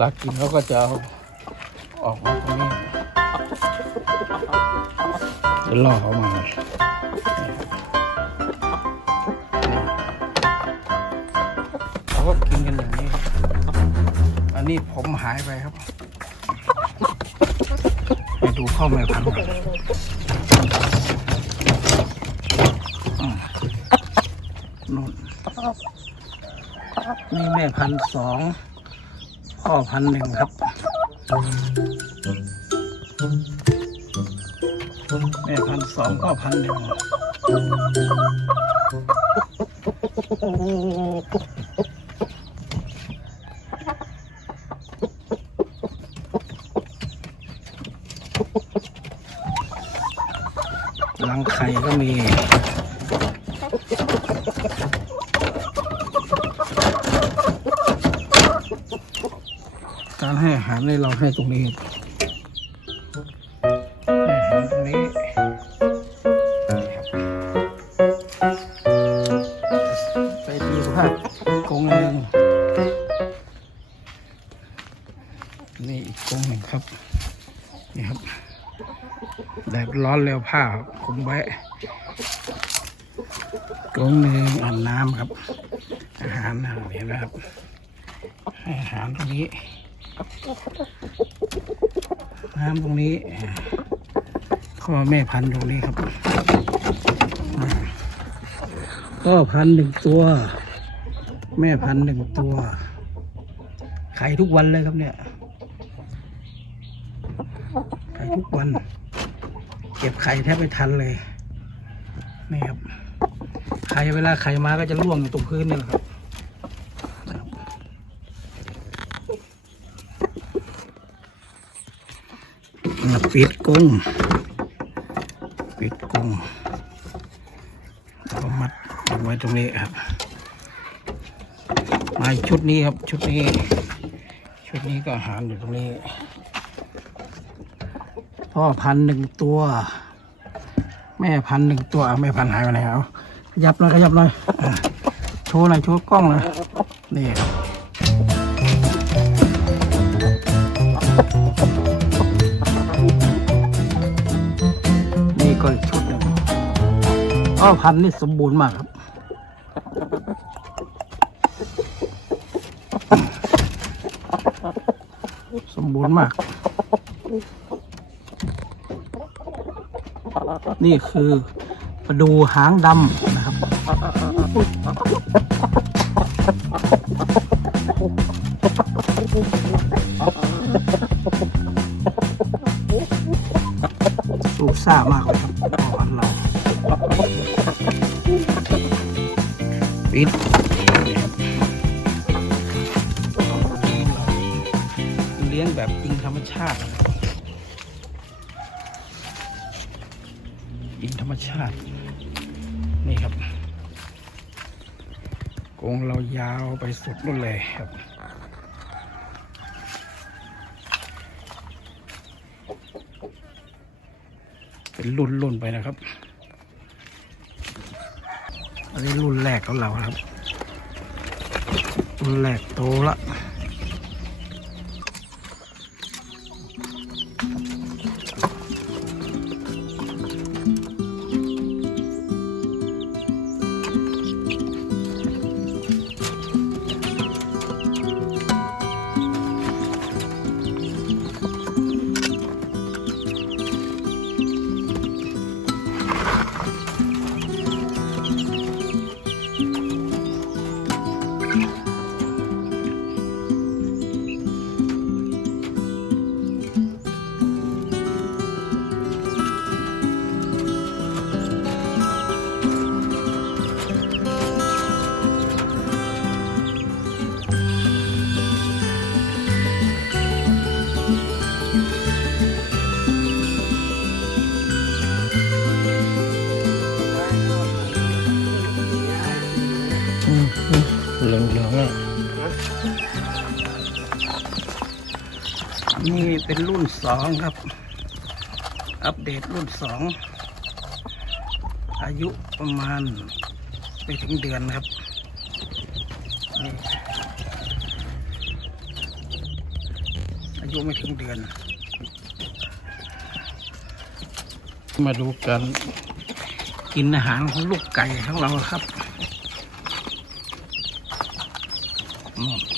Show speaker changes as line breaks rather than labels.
ลากินเขาก็จะเอาออกมาตรงนี้จะล่อเขามาเขาก็กินกันอย่างนี้ครับ อันนี้ผมหายไปครับ ไปดูข้อแม่พันธุ์นุ่นนี่แม่พันธุ์สอง พ่อพันหนึ่งครับแม่พันสองพ่อพันหนึ่งรังไข่ก็มี การให้อาหารในเราให้ตรงนี้อาหารตรงนี้ไปดีสุภาพกรงหนึ่งนี่อีกกงหนึ่งครับนี่ครับแดดร้อนเร็วผ้าคลุมไว้กรงหนึ่งอ่านน้ำครับ อาหารนะเห็นไหมครับอาหารตรงนี้ น้ำตรงนี้ข้อแม่พันธุ์ตรงนี้ครับก็พันธุ์หนึ่งตัว แม่พันธุ์หนึ่งตัวไข่ทุกวันเลยครับเนี่ยไข่ทุกวัน เก็บไข่แทบไม่ทันเลยนี่ครับไข่เวลาไข่มาก็จะร่วงอยู่ตรงพื้นนี่แหละครับ ปิดกุ้งปิดกุ้งแล้วก็มัดไว้ตรงนี้ครับมาชุดนี้ครับชุดนี้ ชุดนี้ก็อาหารอยู่ตรงนี้พ่อพันหนึ่งตัว แม่พันหนึ่งตัวแม่พันหายไปไหนเอาขยับหน่อยขยับหน่อยโชว์หน่อยโชว์กล้องหน่อยนี่ครับนี่ อ้อพันธุ์นี่สมบูรณ์มากครับ สมบูรณ์มาก นี่คือประดูหางดำนะครับ สูซ่ามากเลยครับ ปิดเลี้ยงแบบอิงธรรมชาตินะครับอิงธรรมชาติ นี่ครับกงเรายาวไปสุดนู่นเลยครับเป็นรุ่นรุ่นๆไปนะครับ อันนี้รุ่นแรกของเราครับ รุ่นแรกโตละ นี่เป็นรุ่นสองครับ อัปเดตรุ่นสองอายุประมาณไม่ถึงเดือนครับนี่ยุไม่ถึงเดือน มาดูกันกินอาหารของลูกไก่ของเราครับ อืม